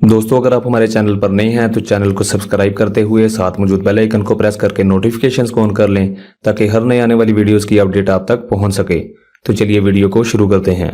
दोस्तों, अगर आप हमारे चैनल पर नए हैं तो चैनल को सब्सक्राइब करते हुए साथ मौजूद बेल आइकन को प्रेस करके नोटिफिकेशंस को ऑन कर लें ताकि हर नए आने वाली वीडियोस की अपडेट आप तक पहुंच सके। तो चलिए वीडियो को शुरू करते हैं।